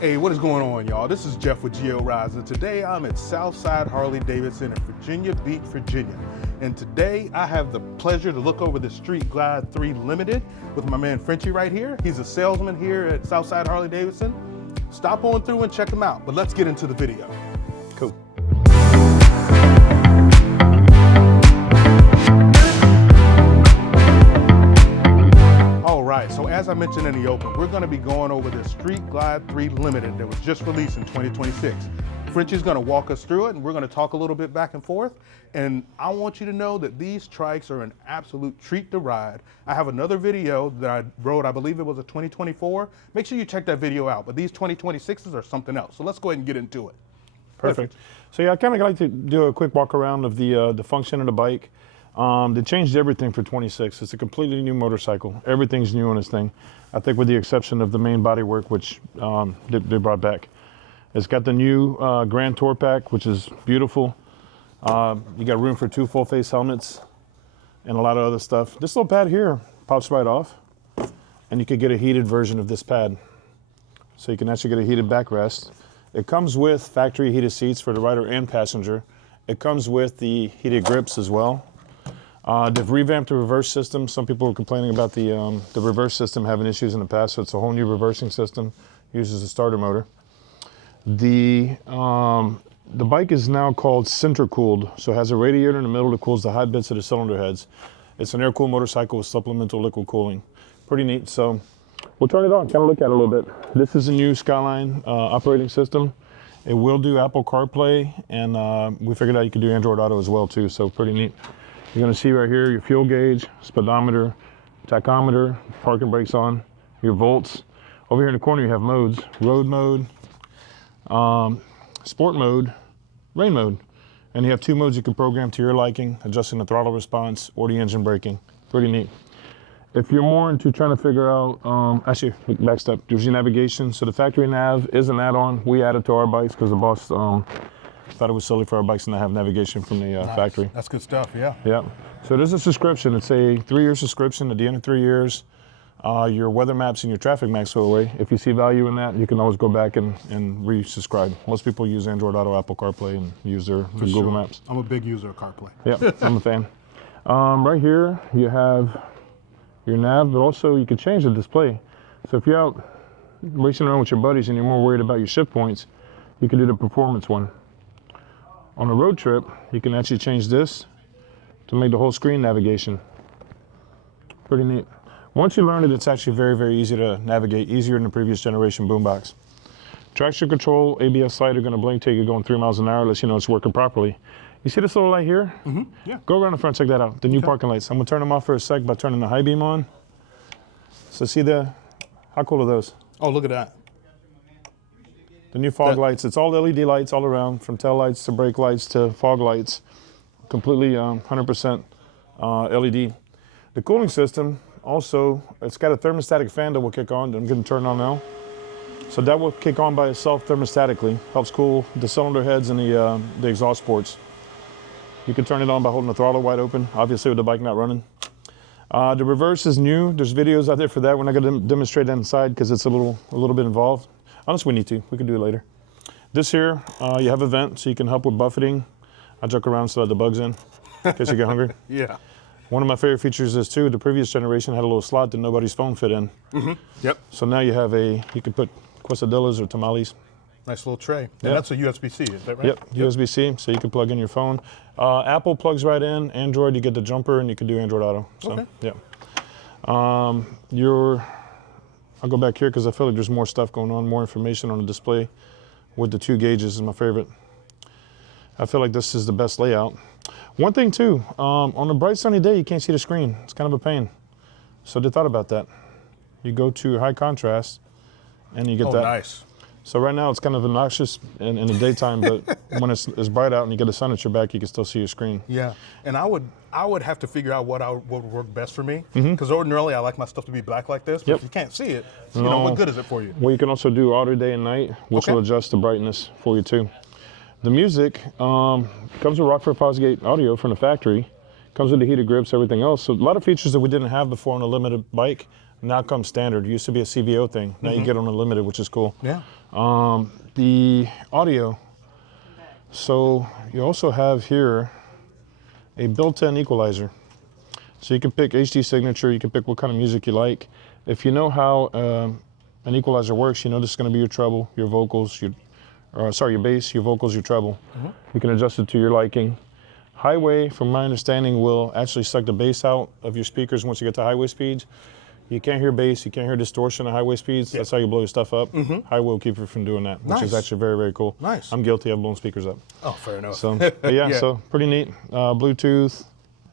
Hey, what is going on, y'all? This is Jeff with Geo Rides, and today I'm at Southside Harley Davidson in Virginia Beach, Virginia. And today I have the pleasure to look over the Street Glide 3 Limited with my man Frenchie right here. He's a salesman here at Southside Harley Davidson. Stop on through and check him out, but let's get into the video. Cool. All right, so as I mentioned in the open, we're going to be going over the Street Glide 3 Limited that was just released in 2026. Frenchie's going to walk us through it, and we're going to talk a little bit back and forth. And I want you to know that these trikes are an absolute treat to ride. I have another video that I wrote, I believe it was a 2024. Make sure you check that video out, but these 2026s are something else. So let's go ahead and get into it. Perfect. So yeah, I kind of like to do a quick walk around of the function of the bike. They changed everything for 26. It's a completely new motorcycle. Everything's new on this thing. I think with the exception of the main bodywork, which they brought back. It's got the new Grand Tour Pack, which is beautiful. You got room for 2 full face helmets and a lot of other stuff. This little pad here pops right off, and you could get a heated version of this pad. So you can actually get a heated backrest. It comes with factory heated seats for the rider and passenger. It comes with the heated grips as well. They've revamped the reverse system. Some people were complaining about the reverse system having issues in the past, so it's a whole new reversing system. Uses a starter motor. The bike is now called center-cooled, so it has a radiator in the middle that cools the hot bits of the cylinder heads. It's an air-cooled motorcycle with supplemental liquid cooling. Pretty neat. So we'll turn it on, kind of look at it a little bit. This is a new Skyline operating system. It will do Apple CarPlay, and we figured out you could do Android Auto as well too, so pretty neat. You're going to see right here your fuel gauge, speedometer, tachometer, parking brakes on, your volts. Over here in the corner you have modes: road mode, sport mode, rain mode. And you have 2 modes you can program to your liking, adjusting the throttle response or the engine braking. Pretty neat. If you're more into trying to figure out, actually, back step, there's your navigation. So the factory nav is an add-on. We added to our bikes because the boss thought it was silly for our bikes to not have navigation from the factory. That's good stuff, yeah. Yeah. So there's a subscription. It's a 3-year subscription. At the end of 3 years, your weather maps and your traffic maps go away. If you see value in that, you can always go back and resubscribe. Most people use Android Auto, Apple CarPlay, and use their Google Maps. I'm a big user of CarPlay. Yeah, I'm a fan. Right here, you have your nav, but also you can change the display. So if you're out racing around with your buddies and you're more worried about your shift points, you can do the performance one. On a road trip, you can actually change this to make the whole screen navigation. Pretty neat. Once you learn it, it's actually very, very easy to navigate, easier than the previous generation boombox. Traction control, ABS light are going to blink till you're going 3 miles an hour, unless you know it's working properly. You see this little light here? Mm-hmm. Yeah. Go around the front, check that out. The new parking lights. I'm going to turn them off for a sec by turning the high beam on. So see how cool are those? Oh, look at that. The new fog lights. It's all LED lights all around, from tail lights to brake lights to fog lights. Completely 100% LED. The cooling system also, it's got a thermostatic fan that will kick on. I'm going to turn on now. So that will kick on by itself thermostatically. Helps cool the cylinder heads and the exhaust ports. You can turn it on by holding the throttle wide open, obviously with the bike not running. The reverse is new. There's videos out there for that. We're not going to demonstrate that inside because it's a little bit involved. Unless we need to, we can do it later. This here, you have a vent so you can help with buffeting. I joke around so that the bugs in case you get hungry. Yeah. One of my favorite features is too, the previous generation had a little slot that nobody's phone fit in. Mm-hmm. Yep. So now you have you can put quesadillas or tamales. Nice little tray. And Yep. that's a USB-C, is that right? Yep, USB-C, so you can plug in your phone. Apple plugs right in. Android, you get the jumper and you can do Android Auto. So, okay. Yeah. I'll go back here because I feel like there's more stuff going on, more information on the display with the 2 gauges is my favorite. I feel like this is the best layout. One thing too, on a bright sunny day, you can't see the screen. It's kind of a pain. So they thought about that. You go to high contrast and you get that. Nice. So right now it's kind of obnoxious in the daytime, but when it's bright out and you get the sun at your back, you can still see your screen. Yeah, and I would have to figure out what would work best for me, because ordinarily I like my stuff to be black like this, but if you can't see it, you know, what good is it for you? Well, you can also do auto day and night, which will adjust the brightness for you too. The music comes with Rockford Fosgate audio from the factory, comes with the heated grips, everything else. So a lot of features that we didn't have before on a limited bike, Now comes standard. It used to be a CVO thing. Now you get on a limited, which is cool. Yeah. The audio. So you also have here a built-in equalizer. So you can pick HD signature. You can pick what kind of music you like. If you know how an equalizer works, you know this is going to be your treble, your vocals, your bass, your vocals, your treble. You can adjust it to your liking. Highway, from my understanding, will actually suck the bass out of your speakers once you get to highway speeds. You can't hear bass, you can't hear distortion at highway speeds. That's how you blow your stuff up. Highway will keep you from doing that, which is actually very, very cool. Nice. I'm guilty of blowing speakers up. Oh, fair enough. So, but yeah, so pretty neat. Bluetooth,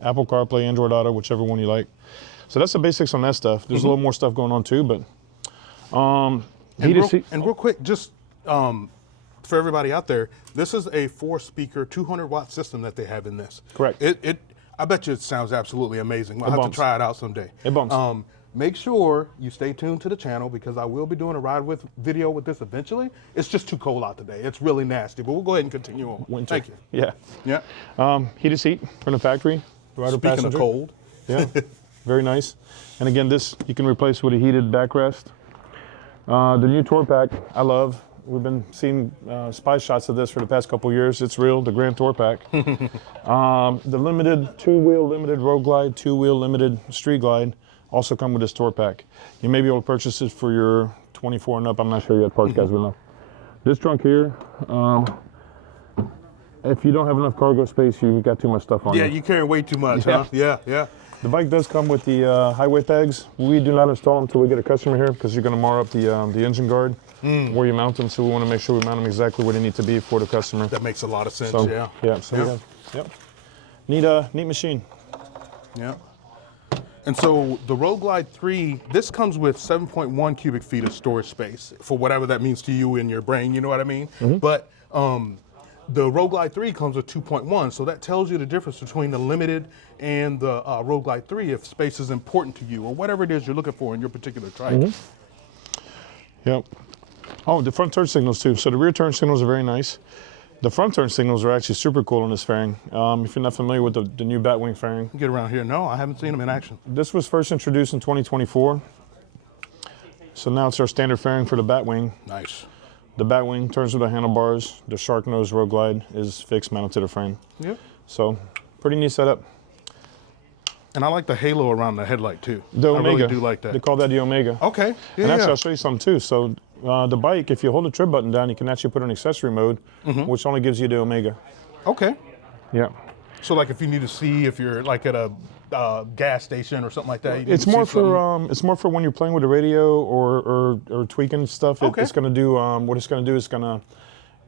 Apple CarPlay, Android Auto, whichever one you like. So that's the basics on that stuff. There's a little more stuff going on too, but and real quick, just for everybody out there, this is a 4-speaker, 200-watt system that they have in this. Correct. I bet you it sounds absolutely amazing. I'll have to try it out someday. It bumps. Make sure you stay tuned to the channel because I will be doing a ride with video with this eventually. It's just too cold out today. It's really nasty, but we'll go ahead and continue on. Winter. Thank you. Yeah. Yeah. Heated seat from the factory. Rider Speaking passenger. of cold. Yeah. Very nice. And again, this you can replace with a heated backrest. The new tour pack, I love. We've been seeing spy shots of this for the past couple years. It's real, the Grand Tour Pack. The limited, 2-wheel limited road glide, 2-wheel limited street glide also come with this tour pack. You may be able to purchase it for your 24 and up. I'm not sure yet, parts guys will know. This trunk here, if you don't have enough cargo space, you've got too much stuff on Yeah, it. you carry way too much, huh? Yeah, yeah. The bike does come with the highway tags. We do not install them until we get a customer here because you're going to mar up the engine guard where you mount them. So we want to make sure we mount them exactly where they need to be for the customer. That makes a lot of sense, So, yeah. Yeah, so neat machine. Yeah. And so the Road Glide 3, this comes with 7.1 cubic feet of storage space for whatever that means to you in your brain, you know what I mean? But the Road Glide 3 comes with 2.1, so that tells you the difference between the Limited and the Road Glide 3 if space is important to you or whatever it is you're looking for in your particular trike. Yep. Oh, the front turn signals too. So the rear turn signals are very nice. The front turn signals are actually super cool on this fairing. If you're not familiar with the new Batwing fairing. Get around here. No, I haven't seen them in action. This was first introduced in 2024. So now it's our standard fairing for the Batwing. Nice. The Batwing turns with the handlebars. The Shark Nose Road Glide is fixed mounted to the frame. Yep. So pretty neat setup. And I like the halo around the headlight too. The Omega. I really do like that. They call that the Omega. Okay. Yeah, And actually, I'll show you something too. So the bike, if you hold the trip button down, you can actually put an accessory mode, which only gives you the Omega. Okay. Yeah. So like if you need to see if you're like at a gas station or something like that. It's more for when you're playing with the radio or tweaking stuff. Okay. It's going to do what it's going to do is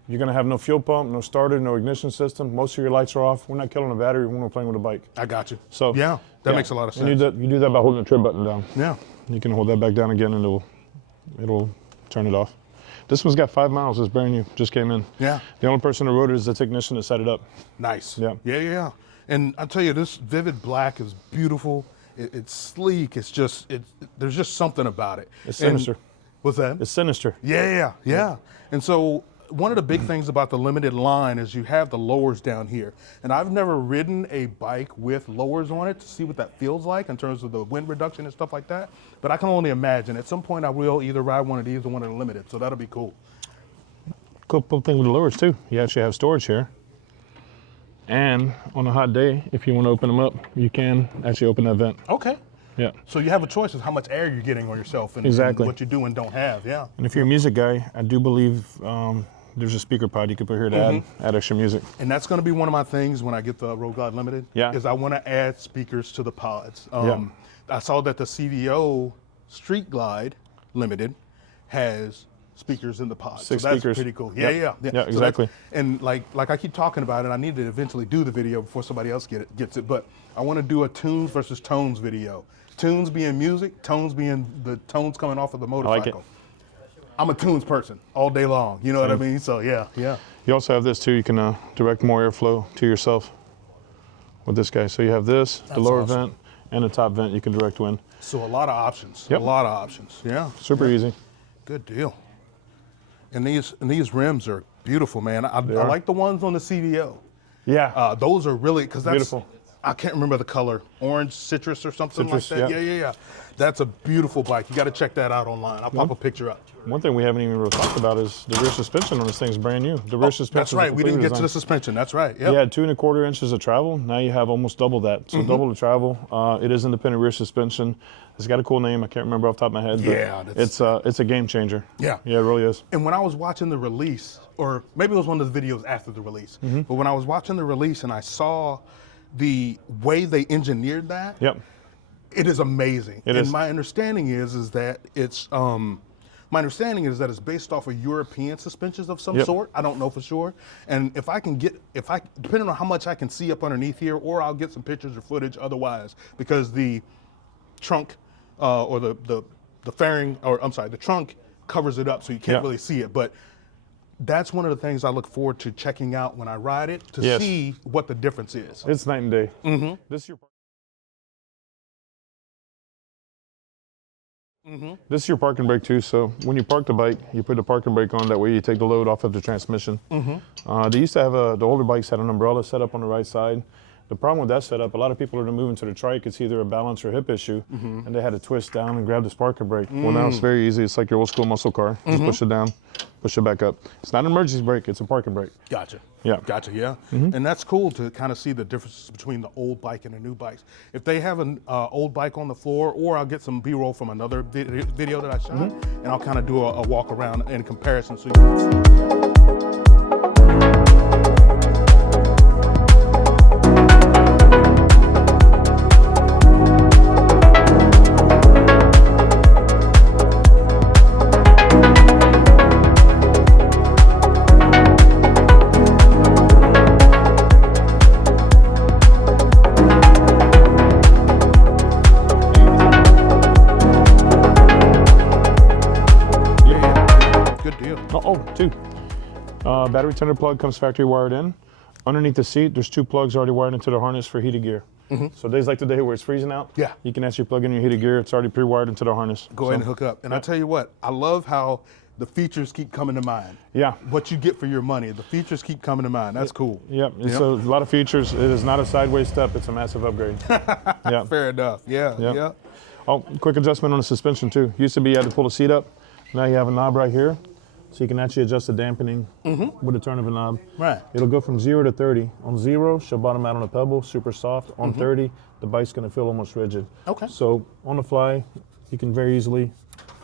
you're going to have no fuel pump, no starter, no ignition system. Most of your lights are off. We're not killing the battery when we're playing with a bike. I got you. So yeah, that makes a lot of sense. And you do that by holding the trip button down. Yeah. You can hold that back down again and it'll turn it off. This one's got 5 miles. It's brand new. Just came in. Yeah. The only person that rode it is the technician that set it up. Nice. Yeah. Yeah. And I'll tell you, this vivid black is beautiful. It's sleek. It's just there's just something about it. It's sinister. What's that? It's sinister. Yeah. And so one of the big things about the Limited line is you have the lowers down here. And I've never ridden a bike with lowers on it to see what that feels like in terms of the wind reduction and stuff like that. But I can only imagine at some point I will either ride one of these or one of the Limited. So that'll be cool. Cool thing with the lowers too. You actually have storage here. And on a hot day, if you want to open them up, you can actually open that vent. Okay. Yeah. So you have a choice of how much air you're getting on yourself and what you do and don't have. Yeah. And if you're a music guy, I do believe there's a speaker pod you can put here to add extra music. And that's going to be one of my things when I get the Road Glide Limited. Yeah. Is I want to add speakers to the pods. Yeah. I saw that the CVO Street Glide Limited has speakers in the pod. 6 so that's speakers. pretty cool. Yep. Yeah. Yeah, exactly. And like I keep talking about it, I need to eventually do the video before somebody else gets it. But I want to do a tunes versus tones video. Tunes being music, tones being the tones coming off of the motorcycle. I like it. I'm a tunes person all day long. You know what I mean? So yeah. You also have this too. You can direct more airflow to yourself with this guy. So you have this, the lower vent, and the top vent. You can direct wind. So a lot of options. Yep. A lot of options. Yeah. Super easy. Good deal. And these rims are beautiful, man. I like the ones on the CVO. Yeah. Those are really because that's beautiful. I can't remember the color, orange citrus or something Citrus, like that. yeah. Yeah. That's a beautiful bike. You got to check that out online. I'll pop a picture up. One thing we haven't even really talked about is the rear suspension on this thing is brand new. The rear suspension. That's right. We didn't get to the suspension. That's right. You had 2¼ inches of travel. Now you have almost double that. So double the travel. It is independent rear suspension. It's got a cool name. I can't remember off the top of my head. But it's a game changer. Yeah. Yeah, it really is. And when I was watching the release, or maybe it was one of the videos after the release, but when I was watching the release and I saw the way they engineered that, it is amazing. It is. My understanding is that it's based off of European suspensions of some sort. I don't know for sure. And if I depending on how much I can see up underneath here, or I'll get some pictures or footage otherwise, because the trunk or the fairing, or I'm sorry, the trunk covers it up so you can't really see it. But that's one of the things I look forward to checking out when I ride it, to see what the difference is. It's night and day. This is your parking brake too. So when you park the bike, you put the parking brake on. That way you take the load off of the transmission. They used to have the older bikes had an umbrella set up on the right side. The problem with that setup, a lot of people are moving to the Trike. It's either a balance or hip issue, and they had to twist down and grab this parking brake. Well, now it's very easy. It's like your old school muscle car. Just push it down, push it back up. It's not an emergency brake. It's a parking brake. Gotcha. Yeah. Gotcha, yeah. And that's cool to kind of see the differences between the old bike and the new bikes. If they have an old bike on the floor, or I'll get some B-roll from another video that I shot, and I'll kind of do a walk around in comparison so you can see. Battery tender plug comes factory wired in. Underneath the seat, there's 2 plugs already wired into the harness for heated gear. So days like today where it's freezing out, you can actually plug in your heated gear. It's already pre-wired into the harness. Go ahead and hook up. And I tell you what, I love how the features keep coming to mind. Yeah. What you get for your money, the features keep coming to mind. That's cool. Yep. So a lot of features. It is not a sideways step. It's a massive upgrade. Yeah. Fair enough. Yeah. Oh, quick adjustment on the suspension too. Used to be you had to pull the seat up. Now you have a knob right here. So you can actually adjust the dampening with the turn of a knob. Right. It'll go from 0 to 30. On 0, she'll bottom out on a pebble, super soft. On 30, the bike's gonna feel almost rigid. Okay. So on the fly, you can very easily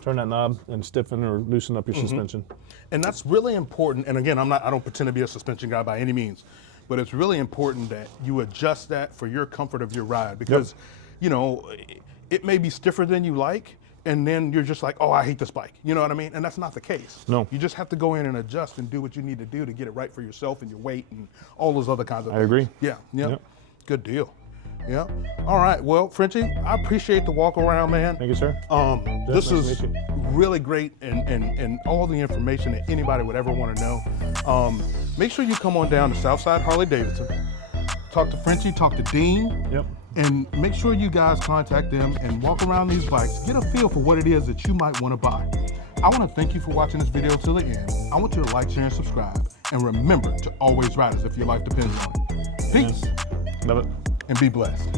turn that knob and stiffen or loosen up your suspension. And that's really important. And again, I don't pretend to be a suspension guy by any means, but it's really important that you adjust that for your comfort of your ride, because you know, it may be stiffer than you like, and then you're just like, oh, I hate this bike. You know what I mean? And that's not the case. No. You just have to go in and adjust and do what you need to do to get it right for yourself and your weight and all those other kinds of things. I agree. Yeah. Good deal. Yeah. All right. Well, Frenchie, I appreciate the walk around, man. Thank you, sir. This is really great, and all the information that anybody would ever want to know. Make sure you come on down to Southside Harley Davidson. Talk to Frenchie, talk to Dean. Yep. And make sure you guys contact them and walk around these bikes. Get a feel for what it is that you might want to buy. I want to thank you for watching this video till the end. I want you to like, share, and subscribe. And remember to always ride as if your life depends on it. Peace. Love it. And be blessed.